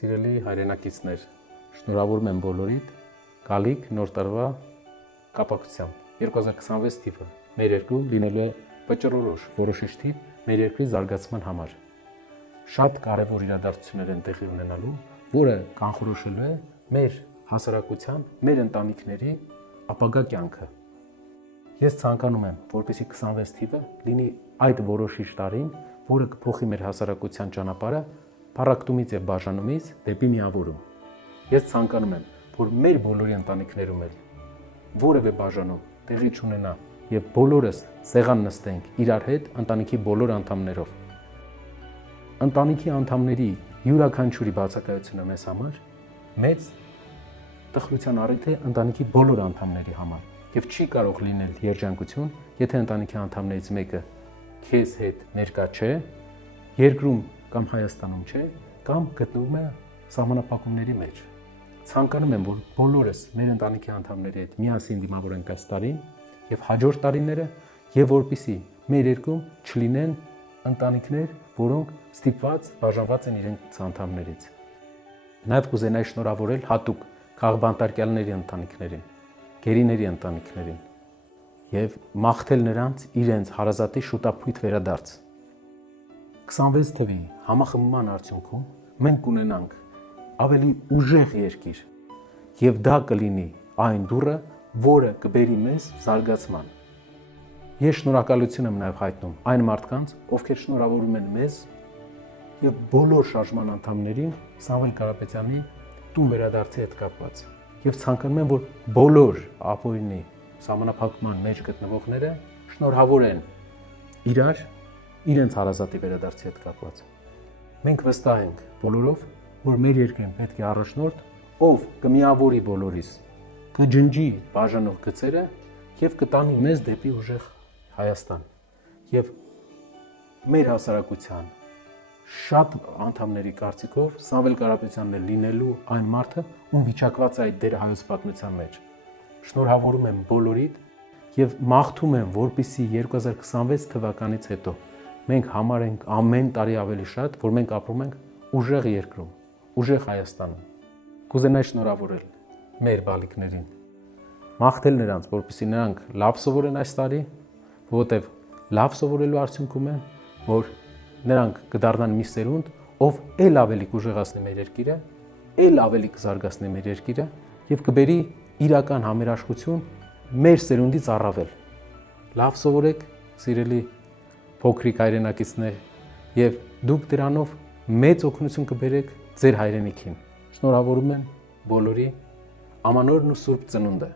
Սիրելի հայրենակիցներ, շնորհավորում եմ բոլորիդ գալիք նոր տարվա կապակցությամբ 2026 թիվը մեր երկրում լինելու է վճռորոշ որոշիչ թիվ մեր երկրի զարգացման համար։ Շատ կարևոր իրադարձություններ են տեղի ունենալու, որը կանխորոշելու է մեր հասարակության, մեր ընտանիքների ապագա կյանքը։ Ես ցանկանում եմ, որպեսզի 26 թիվը լինի այդ որոշիչ տարին, որը կփոխի մեր հասարակության ճանապարհը փառակտումից եւ բաժանումից դեպի միավորում։ Ես ցանկանում եմ, որ մեր բոլորի ընտանիքներում էլ որևէ բաժանում տեղի չունենա եւ բոլորս սեղան նստենք իրար հետ ընտանիքի բոլոր անդամներով։ Ընտանիքի անդամների յուրաքանչյուրի բացակայությունը մեզ համար մեծ տխրության առիթ է ընտանիքի բոլոր անդամների համար եւ չի կարող լինել երջանկություն, եթե ընտանիքի անդամներից մեկը քեզ հետ ներկա չէ, երկրում կամ Հայաստանում չէ, կամ գտնվում է սահմանափակումների մեջ։ Ցանկանում եմ, որ բոլորս մեր ընտանիքի անդամների հետ միասին դիմավորենք այս տարին եւ հաջորդ տարիները, եւ որպեսզի մեր երկրում չլինեն ընտանիքներ, որոնք ստիպված բաժանված են իրենց անդամներից։ Նաեւ կուզենայի շնորհավորել հատուկ քաղբանտարկյալների ընտանիքներին, գերիների ընտանիքներին եւ մաղթել նրանց իրենց հարազատի շուտապույտ վերադարձ։ 26 թվի համախմբման արդյունքում մենք կունենանք ավելի ուժեղ երկիր եւ դա կլինի այն դուռը, որը կբերի մեզ զարգացման։ Ես շնորհակալություն եմ նաեւ հայտնում այն մարդկանց, ովքեր շնորհավորում են մեզ եւ բոլոր շարժման անդամներին Սամվել Կարապետյանի տուն վերադարձի հետ կապված։ Եվ ցանկանում եմ, որ բոլոր ապօրինի սահմանափակման մեջ գտնվողները շնորհավորեն իրենց հարազատի վերադարձի հետ կապված։ Մենք վստահ ենք բոլորով, որ մեր երկրին պետք է առաջնորդ, ով կմիավորի բոլորիս, կջնջի բաժանող գծերը եւ կտանի մեզ դեպի ուժեղ Հայաստան։ Եվ մեր հասարակության շատ անդամների կարծիքով Սամվել Կարապետյանն է լինելու այն մարդը, ում վիճակված է այդ դերը հայոց պատմության մեջ։ Շնորհավորում եմ բոլորիդ եւ մաղթում եմ, որպեսզի 2026 թվականից հետո մենք համարենք ամեն տարի ավելի շատ, որ մենք ապրում ենք ուժեղ երկրում, ուժեղ Հայաստանում։ Կուզենայի շնորհավորել մեր բալիկներին, մաղթել նրանց, որպեսզի նրանք լավ սովորեն այս տարի, որովհետեւ լավ սովորելու արդյունքում է, որ նրանք կդառնան մի սերունդ, ով ել ավելի կուժեղացնի մեր երկիրը, ել ավելի կզարգացնի մեր երկիրը եւ կբերի իրական համերաշխություն մեր սերունդից առավել։ Լավ սովորեք, սիրելի փոքրիկ հայրենակիցներ, եւ դուք դրանով մեծ օգնություն կբերեք ձեր հայրենիքին։ Շնորհավորում եմ բոլորի ամանորն ու Սուրբ Ծնունդը։